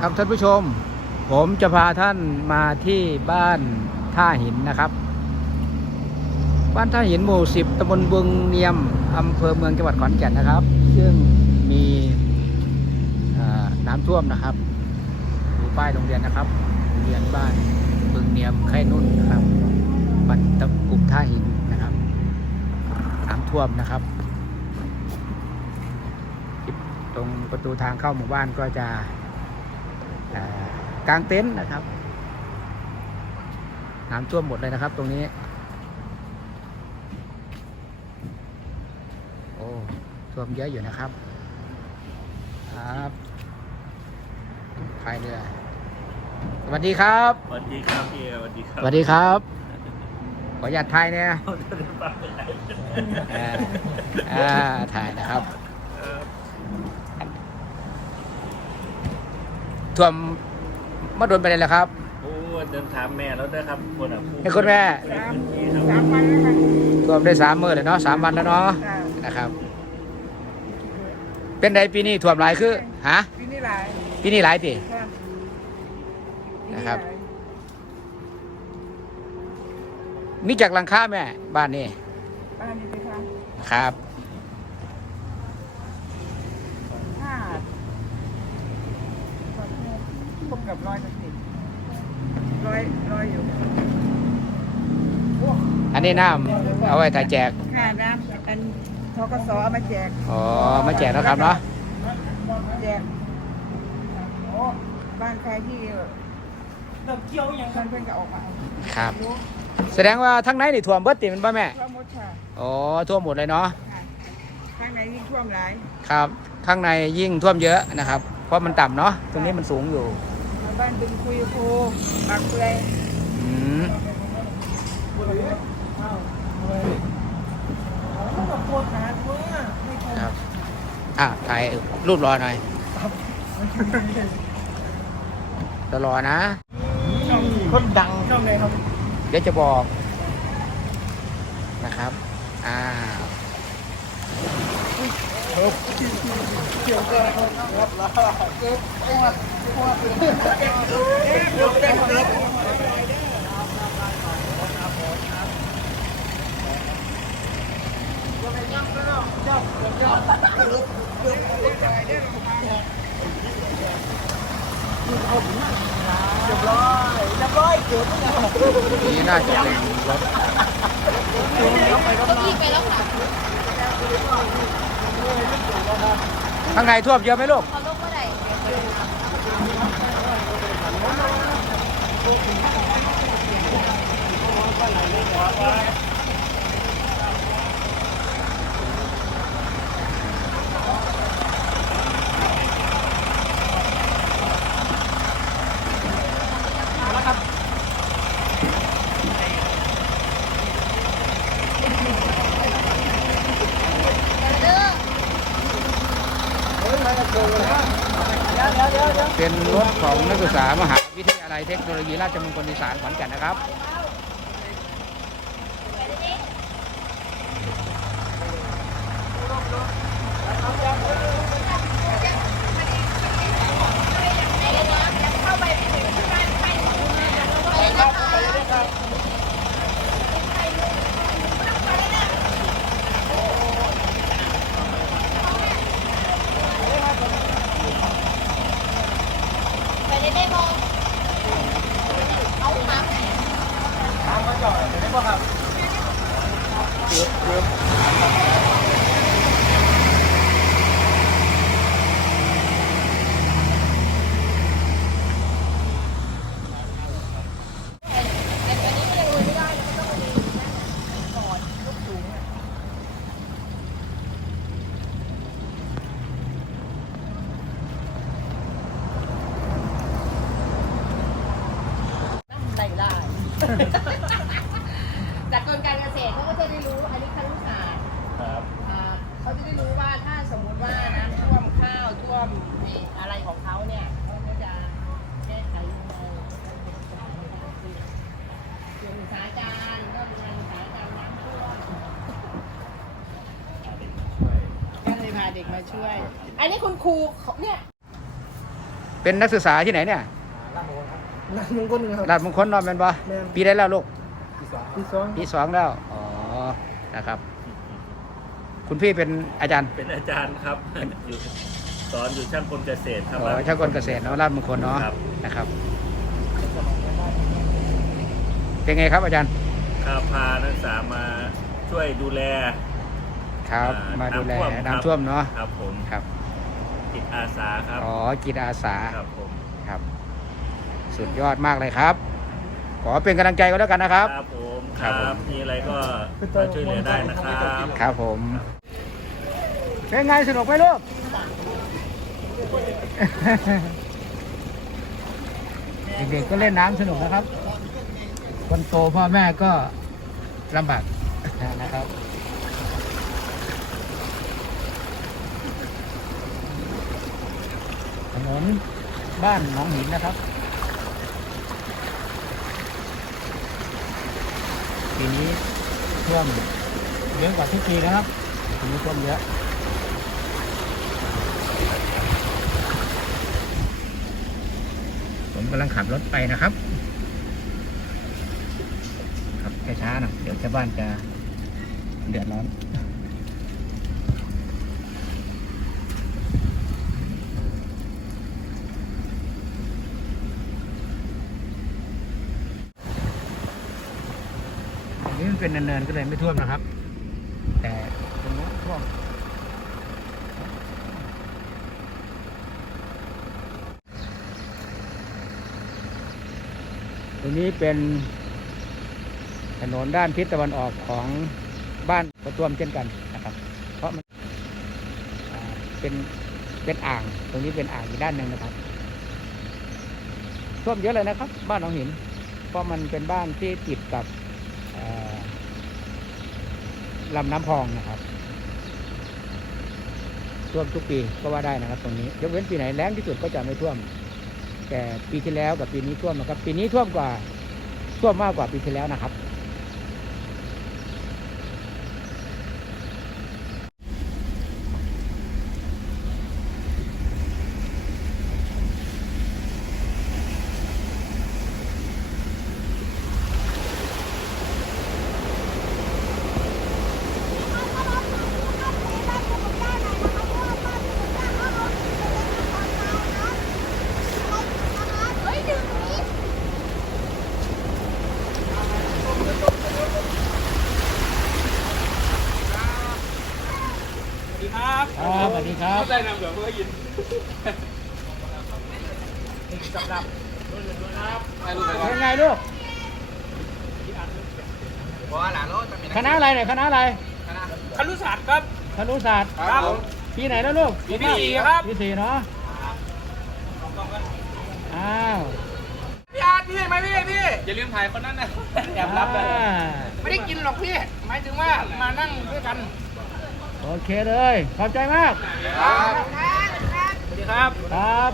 ครับท่านผู้ชม ผมจะพาท่านมาที่บ้านท่าหินนะครับ บ้านท่าหินหมู่สิบตำบลบึงเนียมอำเภอเมืองจังหวัดขอนแก่นนะครับ ซึ่งมีน้ำท่วมนะครับดูป้ายโรงเรียนนะครับโรงเรียนบ้านบึงเนียมไข่นุ่นนะครับบ้านตะกลุ่มท่าหินนะครับน้ำท่วมนะครับตรงประตูทางเข้าหมู่บ้านก็จะ เอ่อกางเต็นท์นะครับน้ำท่วมหมดเลยนะครับ ตรงนี้ โอ้ท่วมเยอะอยู่นะครับ ครับพายเรือสวัสดีครับสวัสดีครับพี่เอสวัสดีครัสวัสดีครับ ขออนุญาตถ่ายเนี่ยอ่าอ่าถ่ายนะครับ ท่วมมาโดนไปเลยแล้วครับโอ้เดินถามแม่แล้วด้วยครับคนอะผู้ให้คุณแม่ในพื้นที่ครับสามวันแล้วค่ะท่วมได้สามมื้อเลยเนาะสามวันแล้วเนาะอ่านะครับ เป็นไดปีนี้ท่วมหลายคือฮะปีนี้หลายปีนี้หลายติค่ะนะครับมีจากหลังคาแม่บ้านนี้บ้านนี้ไปค่ะครับ ห้า พบกับร้อยเปอร์เซ็นต์ร้อยร้อยอยู่โอ้อันนี้น้ำเอาไว้ถ่ายแจกค่าน้ำอันทกสเอามาแจกอ๋อมาแจกแล้วครับเนาะแจกโอ้บ้านใครที่เเกี่ยวอย่างนั้นเพื่อนก็ออกมาครับ แสดงว่าทั้งในนี่ท่วมเบิดติมันป่ะแม่ท่วมหมดค่ะอ๋อท่วมหมดเลยเนาะค่ะข้างในยิ่งท่วมหลายครับ ข้างในยิ่งท่วมเยอะนะครับ เพราะมันต่ำเนาะตรงนี้มันสูงอยู่ บ้านดึงคุยโคปากเปื่อยอืมโคตรหาเมื่อไม่โคครับอะถ่ายรูปรอหน่อยจะรอนะ คนดังช่องไหนครับเดี๋ยวจะบอกนะครับ อ่า นี่น่าจะเป็นรถ ข้างในท่วมเยอะไหมลูก เป็นรถของนักศึกษามหาวิทยาลัยเทคโนโลยีราชมงคลอีสานขอนแก่นนะครับ ไปได้ไหมโมเอาถาม ได้ได้ จากกรมการเกษตรเขาก็จะได้รู้อันนี้ครุศาสตร์ครับอ่าเขาจะได้รู้ว่าถ้าสมมุติว่าน้ำท่วมข้าวท่วมอะไรของเขาเนี่ยเขาก็จะแก้ไขยังไงส่วนอุตสาหการก็เป็นงานอุตสาหการน้ำท่วมก็เลยพาเด็กมาช่วย อันนี้คุณครูเขาเนี่ยเเป็นนักศึกษาที่ไหนเนี่ย นั่นมึงคนหนึ่งครับราชมงคลเนอนเป็นบ่แม่นปีได้แล้วลูกที่สองปีสองแล้ว อ๋อ นะครับ คุณพี่เป็นอาจารย์เป็นอาจารย์ครับ อยู่สอนอยู่ช่างกลเกษตรครับ อ๋อช่างกลเกษตรเนาะราชมงคลเนาะ ครับ นะครับ เป็นไงครับอาจารย์ข้าพานักศึกษามาช่วยดูแล ครับ อ่มาดูแลครับ น้ำท่วมเนาะ ครับผมครับ จิตอาสาครับ อ๋อจิตอาสา ครับผมครับ สุดยอดมากเลยครับ ขอเป็นกำลังใจก็แล้วกันนะครับ ครับผมคครัรับบผมมีอะไรก็มาช่วยเหลือได้นะครับครับผม เป็นไงสนุกไหมลูกเด็กๆก็เล่นน้ำสนุกนะครับคนโตพ่อแม่ก็ลำบากนะครับ ถนนบ้านหนองหินนะครับ ปีนี้ท่วมเยอะกว่าทุกปีนะครับปีนี้ท่วมเยอะผมกำลังขับรถไปนะครับขับช้าๆหนะเดี๋ยวชาวบ้านจะเดือดร้อน มันเป็นเนินๆก็เลยไม่ท่วมนะครับ แต่ตรงนู้นท่วมตรงนี้เป็นถนนด้านทิศตะวันออกของบ้านประตวมเช่นกันนะครับ เพราะมันเป็นเป็นอ่าง ตรงนี้เป็นอ่างอีกด้านหนึ่งนะครับท่วมเยอะเลยนะครับ บ้านหนองหิน เพราะมันเป็นบ้านที่ติดกับ ลำน้ำพองนะครับท่วมทุกปีก็ว่าได้นะครับ ตรงนี้ยกเว้นปีไหนแรงที่สุดก็จะไม่ท่วม แต่ปีที่แล้วกับปีนี้ท่วมนะครับ ปีนี้ท่วมกว่าท่วมมากกว่าปีที่แล้วนะครับ สวัสดีครับ ครับสวัสดีครับ ได้นำเดี๋ยวเมื่อยินสำหรับเป็นไงลูกคณะอะไรเนี่ยคณะอะไรครุศาสตร์ครับคณะศาสตร์ครับปีไหนแล้วลูกปีที่สี่ครับปีสี่เนาะอ้าวพี่อาร์ตพี่ไหมพี่พี่อย่าลืมถ่ายคนนั้นนะแอบรับเลยไม่ได้กินหรอกพี่หมายถึงว่ามานั่งด้วยกัน โอเคเลย ขอบใจมาก ครับ สวัสดีครับ ครับ